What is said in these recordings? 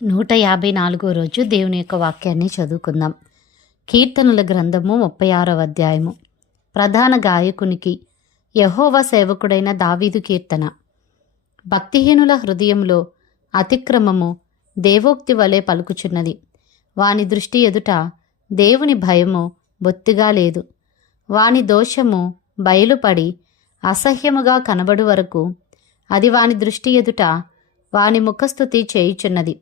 154 రోజు దేవుని యొక్క వాక్యాన్ని చదువుకుందాం. కీర్తనల గ్రంథము 36వ అధ్యాయము. ప్రధాన గాయకునికి యెహోవా సేవకుడైన దావీదు కీర్తన. భక్తిహీనుల హృదయంలో అతిక్రమము దేవోక్తి వలె పలుకుచున్నది. వాని దృష్టి ఎదుట దేవుని భయము బొత్తిగా లేదు. వాని దోషము బయలుపడి అసహ్యముగా కనబడు వరకు అది వాని దృష్టి ఎదుట వాని ముఖస్థుతి చేయుచున్నది.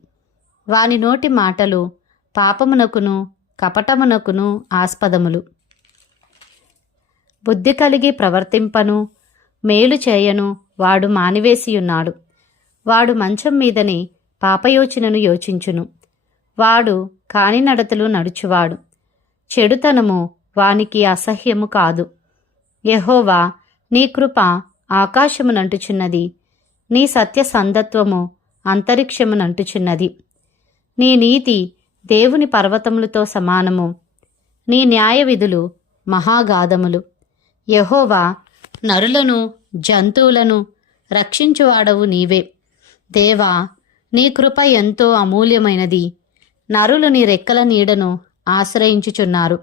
వాని నోటి మాటలు పాపమునకును కపటమునకును ఆస్పదములు. బుద్ధి కలిగి ప్రవర్తింపను మేలు చేయను వాడు మానివేసియున్నాడు. వాడు మంచం మీదని పాపయోచనను యోచించును. వాడు కానినడతలు నడుచువాడు. చెడుతనము వానికి అసహ్యము కాదు. యెహోవా, నీ కృప ఆకాశమునంటుచున్నది. నీ సత్య సంధత్వము అంతరిక్షమునంటుచున్నది. నీ నీతి దేవుని పర్వతములతో సమానము. నీ న్యాయ విధులు మహాగాధములు. యెహోవా, నరులను జంతువులను రక్షించువాడవు నీవే. దేవా, నీ కృప ఎంతో అమూల్యమైనది. నరులు నీ రెక్కల నీడను ఆశ్రయించుచున్నారు.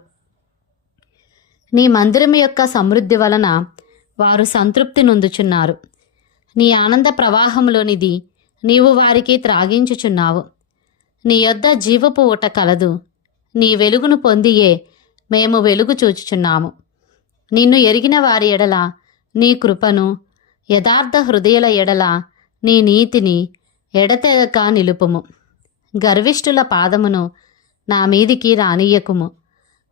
నీ మందిరము యొక్క సమృద్ధి వలన వారు సంతృప్తి నొందుచున్నారు. నీ ఆనంద ప్రవాహంలోనిది నీవు వారికి త్రాగించుచున్నావు. నీ యొద్ద జీవపు ఊట కలదు. నీ వెలుగును పొందియే మేము వెలుగు చూచుచున్నాము. నిన్ను ఎరిగిన వారి ఎడల నీ కృపను, యథార్థ హృదయుల ఎడల నీ నీతిని ఎడతెగక నిలుపుము. గర్విష్ఠుల పాదమును నా మీదికి రానియ్యకుము.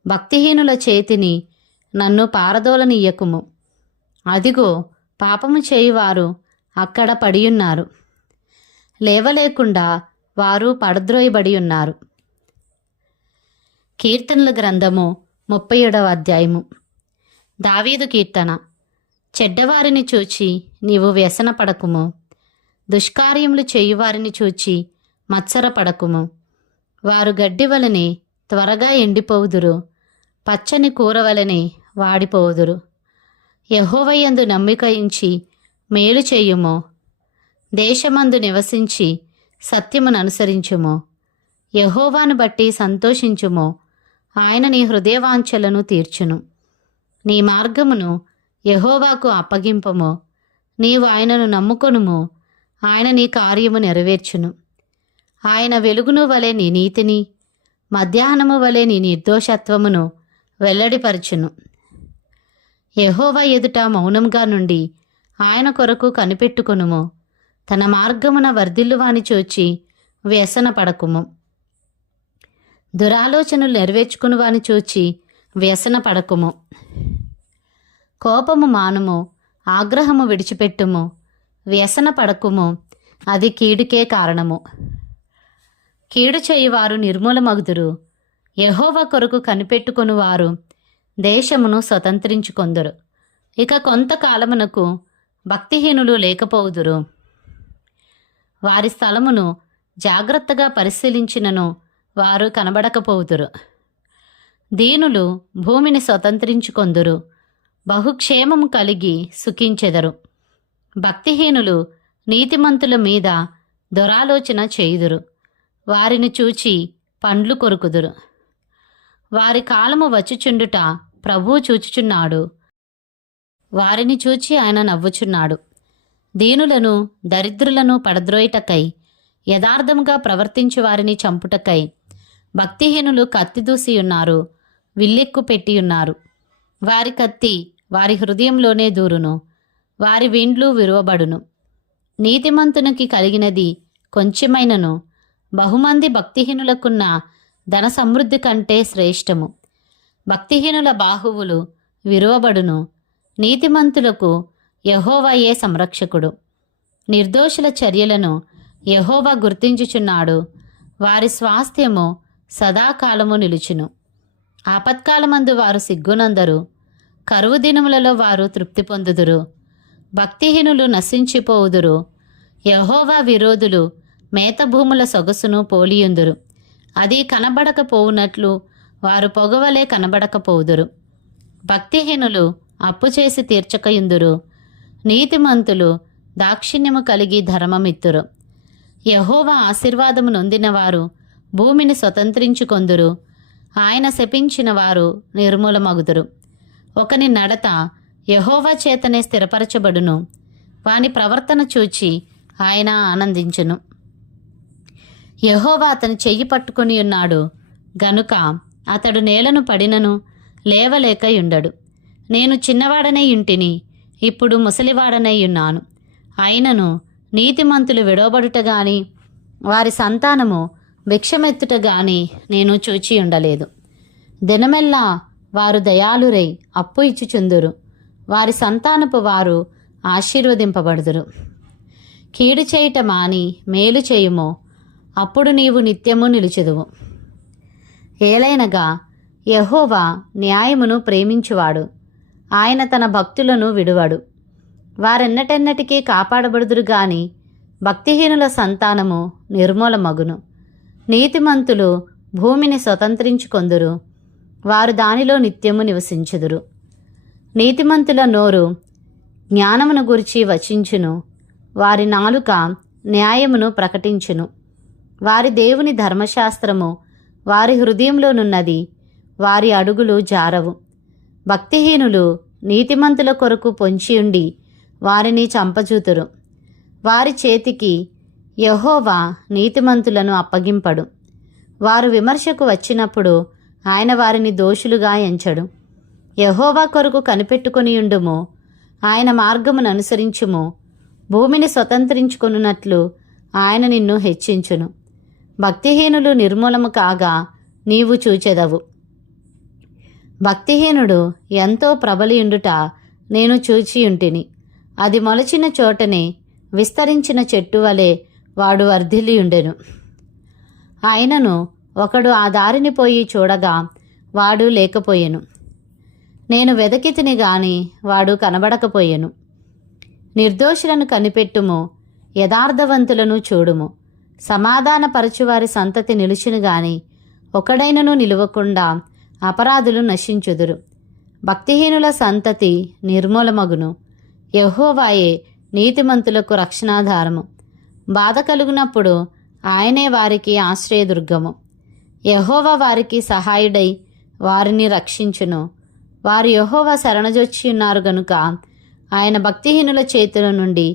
భక్తిహీనుల చేతిని నన్ను పారదోలనీయకుము. అదిగో, పాపము చేయువారు అక్కడ పడియున్నారు. లేవలేకుండా వారు పడద్రోయబడి ఉన్నారు. కీర్తనల గ్రంథము 37వ అధ్యాయము. దావీదు కీర్తన. చెడ్డవారిని చూచి నీవు వ్యసనపడకుము. దుష్కార్యములు చేయువారిని చూచి మత్సరపడకుము. వారు గడ్డి వలనే త్వరగా ఎండిపోవుదురు, పచ్చని కూర వలనే వాడిపోవుదురు. యెహోవాయందు నమ్మిక ఉంచి మేలు చేయుము. దేశమందు నివసించి సత్యమును అనుసరించుము. యెహోవాను బట్టి సంతోషించుము. ఆయన నీ హృదయవాంఛలను తీర్చును. నీ మార్గమును యెహోవాకు అప్పగింపము. నీవు ఆయనను నమ్ముకొనుము. ఆయన నీ కార్యము నెరవేర్చును. ఆయన వెలుగును వలె నీ నీతిని, మధ్యాహ్నము వలె నీ నిర్దోషత్వమును వెల్లడిపరచును. యెహోవా ఎదుట మౌనంగా నుండి ఆయన కొరకు కనిపెట్టుకొనుము. తన మార్గమున వర్ధిల్లువాని చూచి వ్యసన పడకుము. దురాలోచనలు నెరవేర్చుకుని వాని చూచి వ్యసన పడకుము. కోపము మానుము, ఆగ్రహము విడిచిపెట్టుము. వ్యసన పడకుము, అది కీడుకే కారణము. కీడు చేయువారు నిర్మూలమగుదురు. యెహోవా కొరకు కనిపెట్టుకొనువారు దేశమును స్వతంత్రించుకొందురు. ఇక కొంతకాలమునకు భక్తిహీనులు లేకపోవుదురు. వారి స్థలమును జాగ్రత్తగా పరిశీలించినను వారు కనబడకపోవుదురు. దీనులు భూమిని స్వతంత్రించుకొందురు, బహుక్షేమము కలిగి సుఖించెదరు. భక్తిహీనులు నీతిమంతుల మీద దురాలోచన చేయుదురు. వారిని చూచి పండ్లు కొరుకుదురు. వారి కాలము వచ్చుచుండుట ప్రభువు చూచుచున్నాడు. వారిని చూచి ఆయన నవ్వుచున్నాడు. దీనులను దరిద్రులను పడద్రోయుటకై, యథార్థముగా ప్రవర్తించు వారిని చంపుటకై భక్తిహీనులు కత్తిదూసి ఉన్నారు, విల్లెక్కు పెట్టియున్నారు. వారి కత్తి వారి హృదయంలోనే దూరును, వారి విండ్లు విరువబడును. నీతిమంతునికి కలిగినది కొంచెమైనను బహుమంది భక్తిహీనులకున్న ధన సమృద్ధి కంటే శ్రేష్టము. భక్తిహీనుల బాహువులు విరువబడును. నీతిమంతులకు యెహోవాయే సంరక్షకుడు. నిర్దోషుల చర్యలను యెహోవా గుర్తించుచున్నాడు. వారి స్వాస్థ్యము సదాకాలము నిలుచును. ఆపత్కాలమందు వారు సిగ్గునందరు. కరువు దినములలో వారు తృప్తి పొందుదురు. భక్తిహీనులు నశించిపోవుదురు. యెహోవా విరోధులు మేతభూముల సొగసును పోలియుందురు. అది కనబడకపోవునట్లు వారు పొగవలే కనబడకపోవుదురు. భక్తిహీనులు అప్పు చేసి తీర్చకయుందురు. నీతిమంతులు దాక్షిణ్యము కలిగి ధర్మమిత్తురు. యెహోవా ఆశీర్వాదము నొందినవారు భూమిని స్వతంత్రించుకొందురు. ఆయన శపించిన వారు నిర్మూలమగుదురు. ఒకని నడత యెహోవా చేతనే స్థిరపరచబడును. వాని ప్రవర్తన చూచి ఆయన ఆనందించును. యెహోవా అతని చెయ్యి పట్టుకొని ఉన్నాడు గనుక అతడు నేలను పడినను లేవలేకయుండడు. నేను చిన్నవాడనై ఇంటిని, ఇప్పుడు ముసలివాడనై ఉన్నాను. అయినను నీతిమంతులు విడవబడుట గాని వారి సంతానము భిక్షమెత్తుట గాని నేను చూచి ఉండలేదు. దినమెల్లా వారు దయాళురై అప్పు ఇచ్చుచుందురు. వారి సంతానపు వారు ఆశీర్వదింపబడుదురు. కీడు చేయుట మాని మేలు చేయుము, అప్పుడు నీవు నిత్యము నిలుచుదువు. ఏలైనగా యెహోవా న్యాయమును ప్రేమించువాడు. ఆయన తన భక్తులను విడువడు. వారెన్నటెన్నటికీ కాపాడబడుదురు గాని భక్తిహీనుల సంతానము నిర్మూలమగును. నీతిమంతులు భూమిని స్వతంత్రించుకొందురు. వారు దానిలో నిత్యము నివసించుదురు. నీతిమంతుల నోరు జ్ఞానమును గురించి వచించును. వారి నాలుక న్యాయమును ప్రకటించును. వారి దేవుని ధర్మశాస్త్రము వారి హృదయంలోనున్నది. వారి అడుగులు జారవు. భక్తిహీనులు నీతిమంతుల కొరకు పొంచియుండి వారిని చంపజూతురు. వారి చేతికి యెహోవా నీతిమంతులను అప్పగింపడు. వారు విమర్శకు వచ్చినప్పుడు ఆయన వారిని దోషులుగా ఎంచడు. యెహోవా కొరకు కనిపెట్టుకొనియుండుము. ఆయన మార్గమును అనుసరించుము. భూమిని స్వతంత్రించుకొనున్నట్లు ఆయన నిన్ను హెచ్చించును. భక్తిహీనులు నిర్మూలము కాగా నీవు చూచెదవు. భక్తిహీనుడు ఎంతో ప్రబలియుండుట నేను చూచియుంటిని. అది మొలచిన చోటనే విస్తరించిన చెట్టు వలె వాడు వర్ధిల్లియుండెను. ఆయనను ఒకడు ఆ దారిని పోయి చూడగా వాడు లేకపోయెను. నేను వెదకితిని గాని వాడు కనబడకపోయెను. నిర్దోషులను కనిపెట్టుము, యథార్థవంతులను చూడుము. సమాధానపరచువారి సంతతి నిలుచును గాని ఒకడైనను నిలువకుండా అపరాధులు నశించుదురు. భక్తిహీనుల సంతతి నిర్మూలమగును. యెహోవాయే నీతిమంతులకు రక్షణాధారము. బాధ కలుగునప్పుడు ఆయనే వారికి ఆశ్రయదుర్గము. యెహోవా వారికి సహాయుడై వారిని రక్షించును. వారు యెహోవా శరణజొచ్చి ఉన్నారు గనుక ఆయన భక్తిహీనుల చేతుల నుండి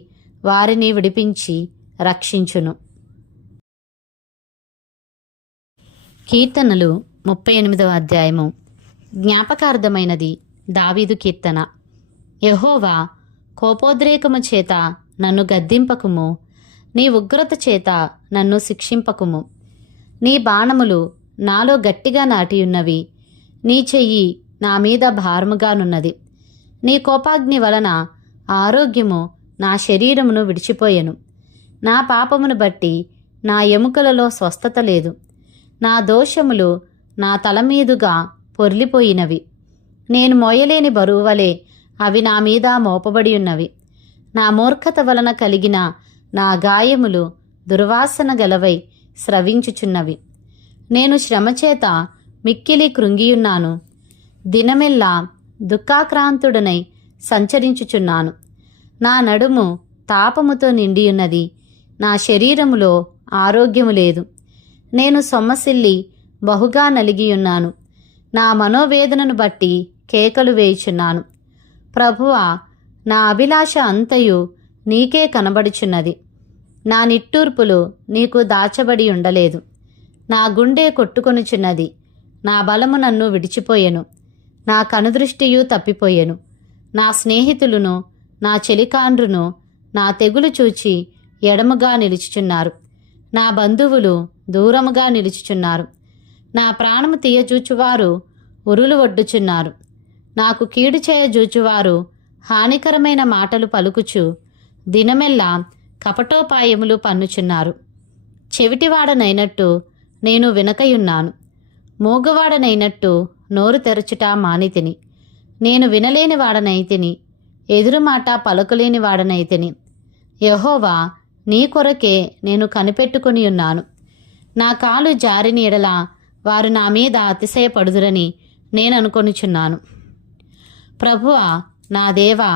వారిని విడిపించి రక్షించును. కీర్తనలు 38వ అధ్యాయము. జ్ఞాపకార్థమైనది దావీదు కీర్తన. యెహోవా, కోపోద్రేకము చేత నన్ను గద్దింపకుము. నీ ఉగ్రత చేత నన్ను శిక్షింపకుము. నీ బాణములు నాలో గట్టిగా నాటియున్నవి. నీ చెయ్యి నా మీద భారముగానున్నది. నీ కోపాగ్ని వలన ఆరోగ్యము నా శరీరమును విడిచిపోయెను. నా పాపమును బట్టి నా ఎముకలలో స్వస్థత లేదు. నా దోషములు నా తల మీదుగా పొర్లిపోయినవి. నేను మోయలేని బరువు వలె అవి నా మీద మోపబడి ఉన్నవి. నా మూర్ఖత వలన కలిగిన నా గాయములు దుర్వాసన గలవై స్రవించుచున్నవి. నేను శ్రమచేత మిక్కిలి కృంగియున్నాను. దినమెల్లా దుఃఖాక్రాంతుడనై సంచరించుచున్నాను. నా నడుము తాపముతో నిండియున్నది. నా శరీరములో ఆరోగ్యము లేదు. నేను సొమ్మసిల్లి బహుగా నలిగియున్నాను. నా మనోవేదనను బట్టి కేకలు వేయుచున్నాను. ప్రభువా, నా అభిలాష అంతయు నీకే కనబడుచున్నది. నా నిట్టూర్పులు నీకు దాచబడి ఉండలేదు. నా గుండె కొట్టుకొనుచున్నది. నా బలము నన్ను విడిచిపోయెను. నా కనుదృష్టియు తప్పిపోయెను. నా స్నేహితులను, నా చెలికాండ్రును నా తెగులు చూచి ఎడముగా నిలుచుచున్నారు. నా బంధువులు దూరముగా నిలుచుచున్నారు. నా ప్రాణము తీయజూచువారు ఉరులు ఒడ్డుచున్నారు. నాకు కీడు చేయజూచువారు హానికరమైన మాటలు పలుకుచు దినమెల్లా కపటోపాయములు పన్నుచున్నారు. చెవిటివాడనైనట్టు నేను వినకయున్నాను. మూగవాడనైనట్టు నోరు తెరచుట మానితిని. నేను వినలేని వాడనైతిని, ఎదురుమాట పలుకలేని వాడనైతిని. యెహోవా, నీ కొరకే నేను కనిపెట్టుకుని ఉన్నాను. నా కాలు జారిన ఎడల వారు నా మీద అతిశయపడుదురని నేను అనుకొనుచున్నాను. ప్రభువా, నా దేవా,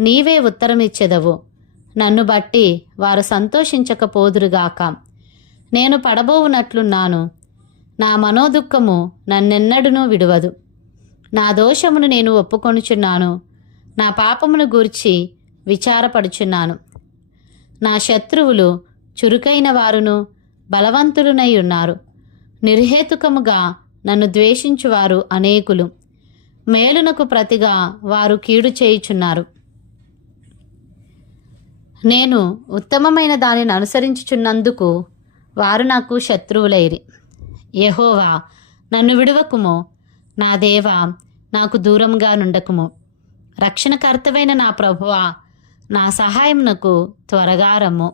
నీవే ఉత్తరమిచ్చెదవు. నన్ను బట్టి వారు సంతోషించకపోదురుగాక. నేను పడబోవునట్లున్నాను. నా మనోదుఃఖము నన్నెన్నడూనూ విడువదు. నా దోషమును నేను ఒప్పుకొనుచున్నాను. నా పాపమును గూర్చి విచారపడుచున్నాను. నా శత్రువులు చురుకైన వారును బలవంతులునై ఉన్నారు. నిర్హేతుకముగా నన్ను ద్వేషించువారు అనేకులు. మేలునకు ప్రతిగా వారు కీడు చేయుచున్నారు. నేను ఉత్తమమైన దానిని అనుసరించుచున్నందుకు వారు నాకు శత్రువులైరి. యెహోవా, నన్ను విడువకుము. నా దేవా, నాకు దూరంగా నుండకుము. రక్షణకర్తవైన నా ప్రభువా, నా సహాయమునకు త్వరగా రమ్ము.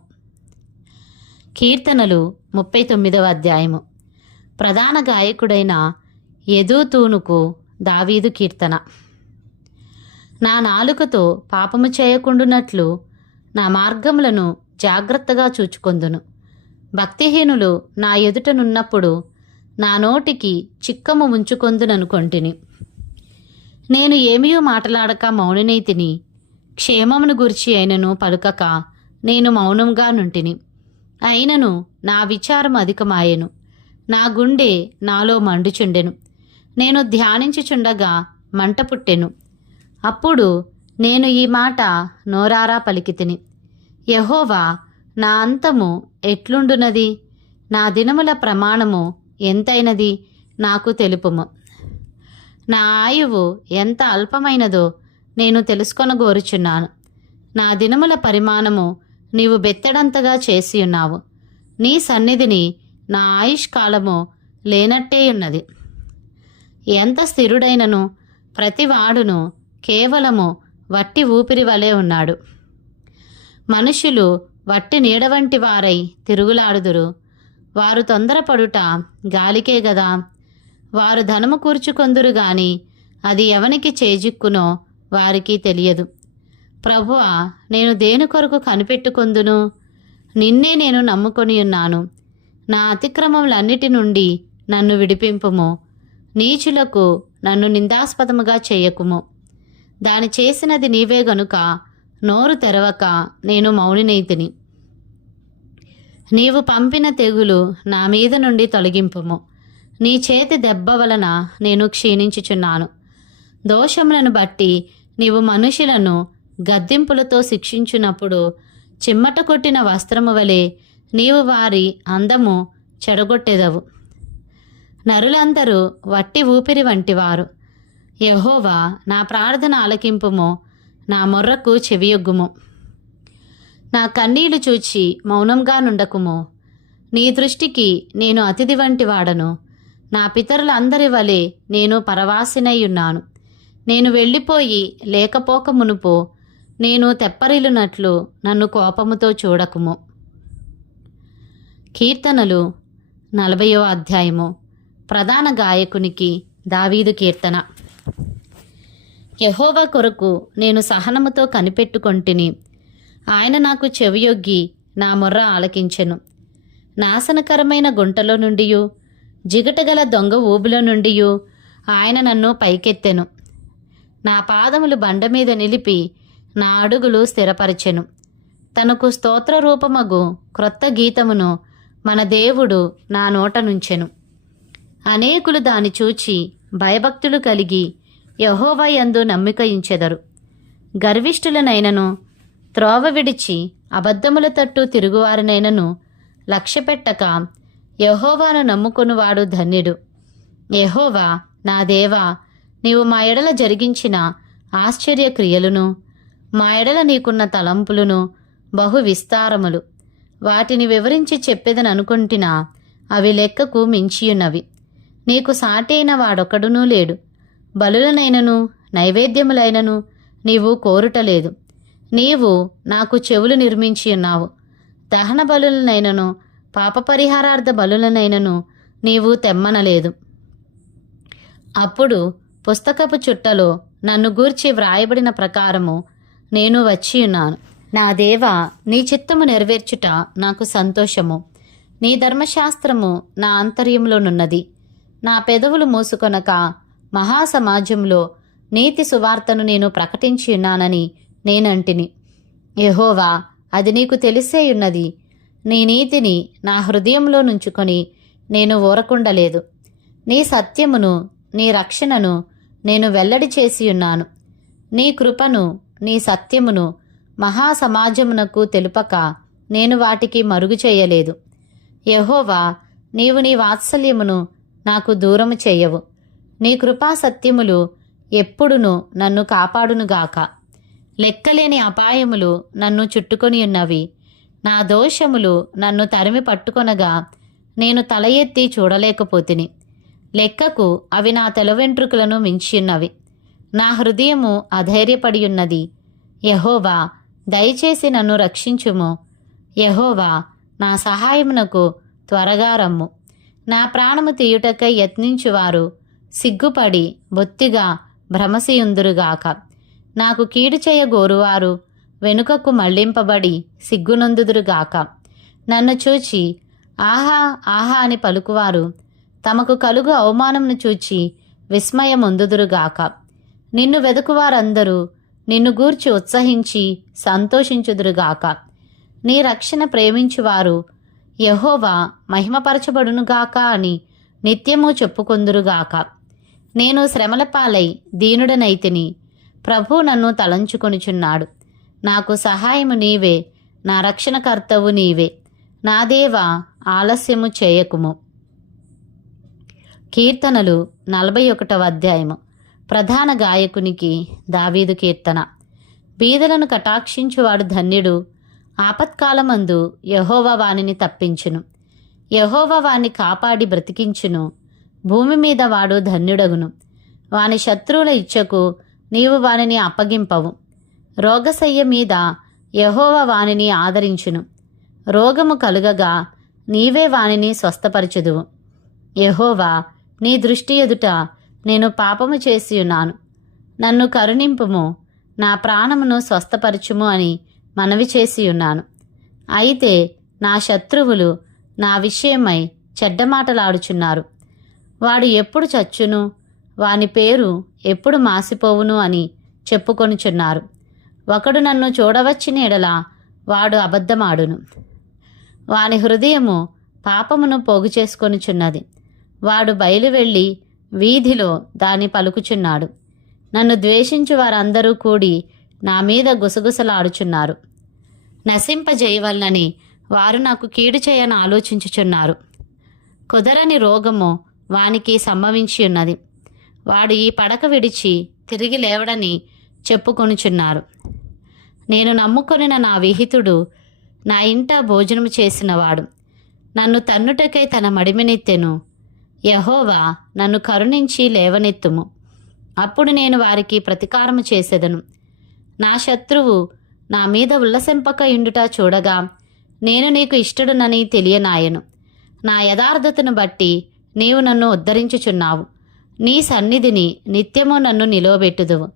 కీర్తనలు 39వ అధ్యాయము. ప్రధాన గాయకుడైన యెదూతూనుకు దావీదు కీర్తన. నా నాలుకతో పాపము చేయకుండునట్లు నా మార్గములను జాగ్రత్తగా చూచుకొందును. భక్తిహీనులు నా ఎదుటనున్నప్పుడు నా నోటికి చిక్కము ఉంచుకొందుననుకొంటిని. నేను ఏమీయూ మాటలాడక మౌననైతిని. క్షేమమును గూర్చి అయినను పలుకక నేను మౌనంగా నుంటిని. అయినను నా విచారం అధికమాయెను. నా గుండె నాలో మండుచుండెను. నేను ధ్యానించుచుండగా మంట పుట్టెను. అప్పుడు నేను ఈ మాట నోరారా పలికితిని. యెహోవా, నా అంతము ఎట్లుండునది? నా దినముల ప్రమాణము ఎంతైనది నాకు తెలుపుము. నా ఆయువు ఎంత అల్పమైనదో నేను తెలుసుకొనగోరుచున్నాను. నా దినముల పరిమాణము నీవు బెత్తడంతగా చేసి ఉన్నావు. నీ సన్నిధిని నా ఆయుష్కాలము లేనట్టే ఉన్నది. ఎంత స్థిరుడైనను ప్రతివాడును కేవలము వట్టి ఊపిరి వలె ఉన్నాడు. మనుషులు వట్టి నీడ వంటి వారై తిరుగులాడుదురు. వారు తొందరపడుట గాలికే గదా. వారు ధనము కూర్చుకొందురు గాని అది ఎవనికి చేజిక్కునో వారికి తెలియదు. ప్రభువా, నేను దేని కొరకు కనిపెట్టుకొందును? నిన్నే నేను నమ్ముకొని ఉన్నాను. నా అతిక్రమములన్నిటి నుండి నన్ను విడిపింపుము. నీచులకు నన్ను నిందాస్పదముగా చేయకుము. దాని చేసినది నీవే గనుక నోరు తెరవక నేను మౌనినైతిని. నీవు పంపిన తెగులు నా మీద నుండి తొలగింపుము. నీ చేతి దెబ్బ వలన నేను క్షీణించుచున్నాను. దోషములను బట్టి నీవు మనుషులను గద్దింపులతో శిక్షించున్నప్పుడు చిమ్మట కొట్టిన వస్త్రము వలె నీవు వారి అందము చెడగొట్టెదవు. నరులందరూ వట్టి ఊపిరి వంటివారు. యెహోవా, నా ప్రార్థన ఆలకింపుము. నా మొర్రకు చెవియొగ్గుము. నా కన్నీళ్లు చూచి మౌనంగా నుండకుము. నీ దృష్టికి నేను అతిథి వంటి వాడను. నా పితరులందరి వలె నేను పరవాసినై ఉన్నాను. నేను వెళ్ళిపోయి లేకపోక మునుపు నేను తెప్పరిల్లునట్లు నన్ను కోపముతో చూడకుము. కీర్తనలు 40వ అధ్యాయము. ప్రధాన గాయకునికి దావీదు కీర్తన. యెహోవా కొరకు నేను సహనముతో కనిపెట్టుకొంటిని. ఆయన నాకు చెవియొగ్గి నా మొర్ర ఆలకించెను. నాశనకరమైన గుంటలో నుండియు జిగటగల దొంగ ఊబిలో నుండియు ఆయన నన్ను పైకెత్తెను. నా పాదములు బండ మీద నిలిపి నా అడుగులు స్థిరపరచెను. తనకు స్తోత్ర రూపమగు క్రొత్త గీతమును మన దేవుడు నా నోట నుంచెను. అనేకులు దాని చూచి భయభక్తులు కలిగి యెహోవా యందు నమ్మిక ఉంచెదరు. గర్విష్ఠులనైనను త్రోవ విడిచి అబద్ధముల తట్టు తిరుగువారినైనను లక్ష్యపెట్టక యెహోవాను నమ్ముకొనువాడు ధన్యుడు. యెహోవా, నా దేవా, నీవు మా ఎడల జరిగించిన ఆశ్చర్య క్రియలను మా ఎడల నీకున్న తలంపులను బహు విస్తారములు. వాటిని వివరించి చెప్పేదననుకుంటున్నా అవి లెక్కకు మించియున్నవి. నీకు సాటైన వాడొకడునూ లేడు. బలులనైనను నైవేద్యములైనను నీవు కోరుటలేదు. నీవు నాకు చెవులు నిర్మించి ఉన్నావు. దహన బలులనైనను పాపపరిహారార్థ బలులనైనను నీవు తెమ్మనలేదు. అప్పుడు పుస్తకపు చుట్టలో నన్ను గూర్చి వ్రాయబడిన ప్రకారము నేను వచ్చి ఉన్నాను. నా దేవా, నీ చిత్తము నెరవేర్చుట నాకు సంతోషము. నీ ధర్మశాస్త్రము నా ఆంతర్యంలోనున్నది. నా పెదవులు మూసుకొనక మహాసమాజంలో నీతి సువార్తను నేను ప్రకటించి ఉన్నానని నేనంటిని. యెహోవా, అది నీకు తెలిసేయున్నది. నీ నీతిని నా హృదయంలో నుంచుకొని నేను ఊరకుండలేదు. నీ సత్యమును, నీ రక్షణను నేను వెల్లడి చేసియున్నాను. నీ కృపను, నీ సత్యమును మహాసమాజమునకు తెలుపక నేను వాటికి మరుగు చేయలేదు. యెహోవా, నీవు నీ వాత్సల్యమును నాకు దూరము చేయవు. నీ కృపా సత్యములు ఎప్పుడును నన్ను కాపాడునుగాక. లెక్కలేని అపాయములు నన్ను చుట్టుకొని ఉన్నవి. నా దోషములు నన్ను తరిమి పట్టుకొనగా నేను తల ఎత్తి చూడలేకపోతిని. లెక్కకు అవి నా తెలవెంట్రుకలను మించియున్నవి. నా హృదయము అధైర్యపడి ఉన్నది. యెహోవా, దయచేసి నన్ను రక్షించుము. యెహోవా, నా సహాయమునకు త్వరగా రమ్ము. నా ప్రాణము తీయుటకై యత్నించువారు సిగ్గుపడి బొత్తిగా భ్రమసియుందురుగాక. నాకు కీడు చేయగోరువారు వెనుకకు మళ్లింపబడి సిగ్గునొందుదురుగాక. నన్ను చూచి ఆహా ఆహా అని పలుకువారు తమకు కలుగు అవమానమును చూచి విస్మయమొందుదురుగాక. నిన్ను వెదుకువారందరూ నిన్ను గూర్చి ఉత్సహించి సంతోషించుదురుగాక. నీ రక్షణ ప్రేమించువారు యెహోవా మహిమపరచబడునుగాక అని నిత్యము చెప్పుకొందురుగాక. నేను శ్రమల పాలై దీనుడనైతిని. ప్రభు నన్ను తలంచుకొనుచున్నాడు. నాకు సహాయము నీవే, నా రక్షణకర్తవు నీవే. నా దేవా, ఆలస్యము చేయకుము. కీర్తనలు 41వ అధ్యాయము. ప్రధాన గాయకునికి దావీదు కీర్తన. బీదలను కటాక్షించువాడు ధన్యుడు. ఆపత్కాలమందు యెహోవా వానిని తప్పించును. యెహోవా వాని కాపాడి బ్రతికించును. భూమి మీద వాడు ధన్యుడగును. వాని శత్రువుల ఇచ్చకు నీవు వానిని అప్పగింపవు. రోగశయ్య మీద యెహోవా వానిని ఆదరించును. రోగము కలుగగా నీవే వానిని స్వస్థపరచుదువు. యెహోవా, నీ దృష్టి ఎదుట నేను పాపము చేసియున్నాను. నన్ను కరుణింపుము, నా ప్రాణమును స్వస్థపరచుము అని మనవి చేసియున్నాను. అయితే నా శత్రువులు నా విషయమై చెడ్డమాటలాడుచున్నారు. వాడు ఎప్పుడు చచ్చును, వాని పేరు ఎప్పుడు మాసిపోవును అని చెప్పుకొనుచున్నారు. ఒకడు నన్ను చూడవచ్చిన ఎడల వాడు అబద్ధమాడును. వాని హృదయము పాపమును పోగు చేసుకొనుచున్నది. వాడు బయలువెళ్ళి వీధిలో దాని పలుకుచున్నాడు. నన్ను ద్వేషించు వారందరూ కూడి నా మీద గుసగుసలాడుచున్నారు. నశింపజేయవలనని వారు నాకు కీడు చేయని ఆలోచించుచున్నారు. కుదరని రోగము వానికి సంభవించి ఉన్నది. వాడు ఈ పడక విడిచి తిరిగి లేవడని చెప్పుకొనుచున్నారు. నేను నమ్ముకొనిన నా విహితుడు నా ఇంట భోజనము చేసినవాడు నన్ను తన్నుటకై తన మడిమెనెత్తెను. యెహోవా, నన్ను కరుణించి లేవనెత్తుము. అప్పుడు నేను వారికి ప్రతీకారము చేసెదను. నా శత్రువు నా మీద ఉల్లసింపక ఇండుట చూడగా నేను నీకు ఇష్టడునని తెలియనాయను. నా యథార్థతను బట్టి నీవు నన్ను ఉద్ధరించుచున్నావు. నీ సన్నిధిని నిత్యము నన్ను నిలువబెట్టుదువు.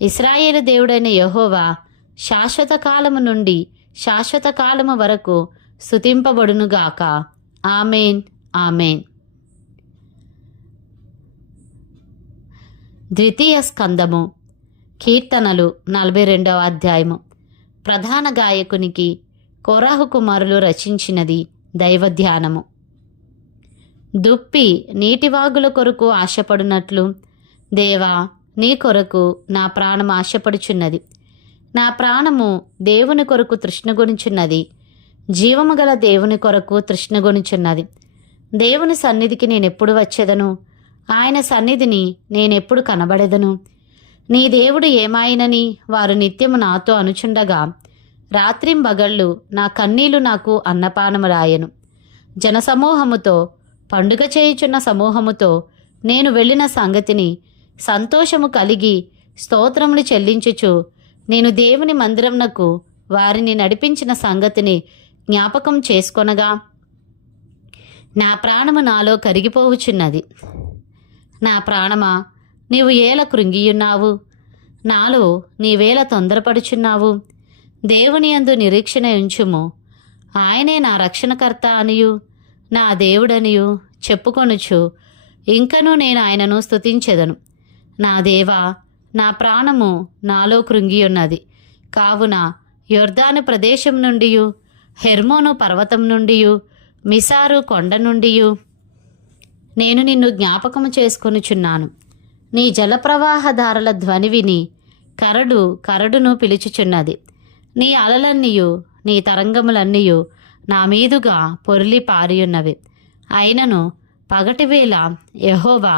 ఇశ్రాయేలు దేవుడైన యెహోవా శాశ్వత కాలము నుండి శాశ్వత కాలము వరకు స్తుతింపబడునుగాక. ఆమేన్, ఆమేన్. ద్వితీయ స్కందము. కీర్తనలు 42వ అధ్యాయము. ప్రధాన గాయకునికి కోరాహు కుమారులు రచించినది దైవధ్యానము. దుప్పి నీటివాగుల కొరకు ఆశపడునట్లు దేవా, నీ కొరకు నా ప్రాణం ఆశపడుచున్నది. నా ప్రాణము దేవుని కొరకు తృష్ణగొనుచున్నది. జీవము గల దేవుని కొరకు తృష్ణగొనుచున్నది. దేవుని సన్నిధికి నేనెప్పుడు వచ్చేదను? ఆయన సన్నిధిని నేనెప్పుడు కనబడెదను? నీ దేవుడు ఏమాయనని వారు నిత్యము నాతో అనుచుండగా రాత్రింబగళ్ళు నా కన్నీళ్లు నాకు అన్నపానములాయెను. జనసమూహముతో, పండుగ చేయుచున్న సమూహముతో నేను వెళ్ళిన సంగతిని సంతోషము కలిగి స్తోత్రములు చెల్లించుచు నేను దేవుని మందిరమునకు వారిని నడిపించిన సంగతిని జ్ఞాపకం చేసుకొనగా నా ప్రాణము నాలో కరిగిపోవుచున్నది. నా ప్రాణమా, నీవు ఏల కృంగియున్నావు? నాలో నీవేల తొందరపడుచున్నావు? దేవుని యందు నిరీక్షణ ఉంచుము. ఆయనే నా రక్షణకర్త అనియు నా దేవుడనియు చెప్పుకొనుచు ఇంకనూ నేను ఆయనను స్తుతించెదను. నా దేవా, నా ప్రాణము నాలో కృంగియున్నది. కావున యొర్దాను ప్రదేశం నుండియు, హెర్మోను పర్వతం నుండియు, మిసారు కొండ నుండియు నేను నిన్ను జ్ఞాపకము చేసుకొనుచున్నాను. నీ జలప్రవాహదారుల ధ్వని విని కరడును పిలుచుచున్నది. నీ అలలన్నీయు నీ తరంగములన్నీయు నా మీదుగా పొర్లి పారియున్నవి. అయినను పగటివేళ యెహోవా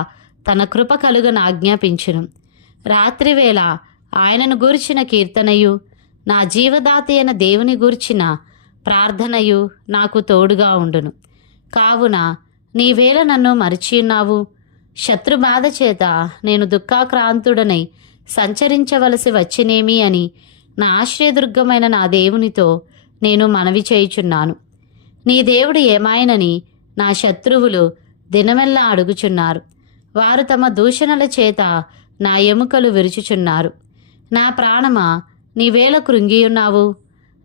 తన కృప కలుగను ఆజ్ఞాపించును. రాత్రివేళ ఆయనను గూర్చిన కీర్తనయు, నా జీవదాత అయిన దేవుని గూర్చిన ప్రార్థనయు నాకు తోడుగా ఉండును. కావున నీవేళ నన్ను మరిచియున్నావు. శత్రుబాధ చేత నేను దుఃఖాక్రాంతుడనై సంచరించవలసి వచ్చినేమి అని నా ఆశ్రయదుర్గమైన నా దేవునితో నేను మనవి చేయుచున్నాను. నీ దేవుడు ఏమాయనని నా శత్రువులు దినమెల్లా అడుగుచున్నారు. వారు తమ దూషణల చేత నా ఎముకలు విరుచుచున్నారు. నా ప్రాణమా, నీవేళ కృంగియున్నావు,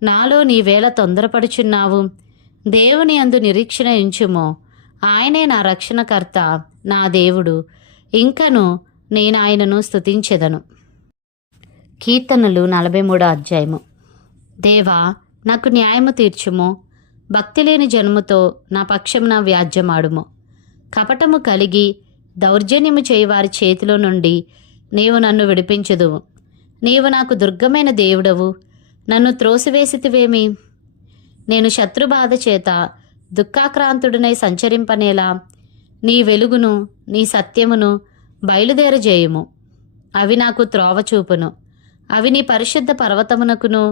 నాలో నీవేళ తొందరపడుచున్నావు. దేవుని యందు నిరీక్షణ ఉంచుమో, ఆయనే నా రక్షణకర్త, నా దేవుడు. ఇంకను నేను ఆయనను స్తుతించెదను. కీర్తనలు 43వ అధ్యాయము. దేవా, నాకు న్యాయము తీర్చుము. భక్తి లేని జన్మతో నా పక్షమున వ్యాజ్యమాడుము. కపటము కలిగి దౌర్జన్యము చేయవారి చేతిలో నుండి నీవు నన్ను విడిపించుదువు. నీవు నాకు దుర్గమైన దేవుడవు. నన్ను త్రోసివేసితివేమి? నేను శత్రుబాధ చేత దుఃఖాక్రాంతుడినై సంచరింపనేలా నీ వెలుగును నీ సత్యమును బయలుదేరజేయుము. అవి నాకు త్రోవ చూపును. అవి నీ పరిశుద్ధ పర్వతమునకును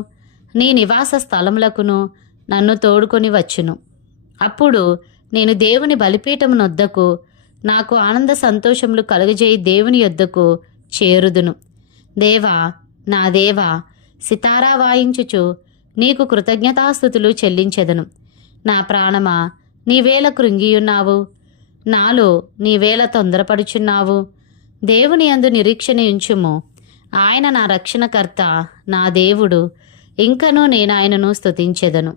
నీ నివాస స్థలములకును నన్ను తోడుకొని వచ్చును. అప్పుడు నేను దేవుని బలిపీఠమునొద్దకు, నాకు ఆనంద సంతోషములు కలుగజేయి దేవుని యొద్దకు చేరుదును. దేవా, నా దేవా, సితారా వాయించుచు నీకు కృతజ్ఞతాస్తుతులు చెల్లించెదను. నా ప్రాణమా, నీవేళ కృంగియున్నావు, నాలో నీవేళ తొందరపడుచున్నావు. దేవుని యందు నిరీక్షణ ఉంచుము. ఆయన నా రక్షణకర్త, నా దేవుడు. ఇంకనూ నేను ఆయనను స్తుతించెదను.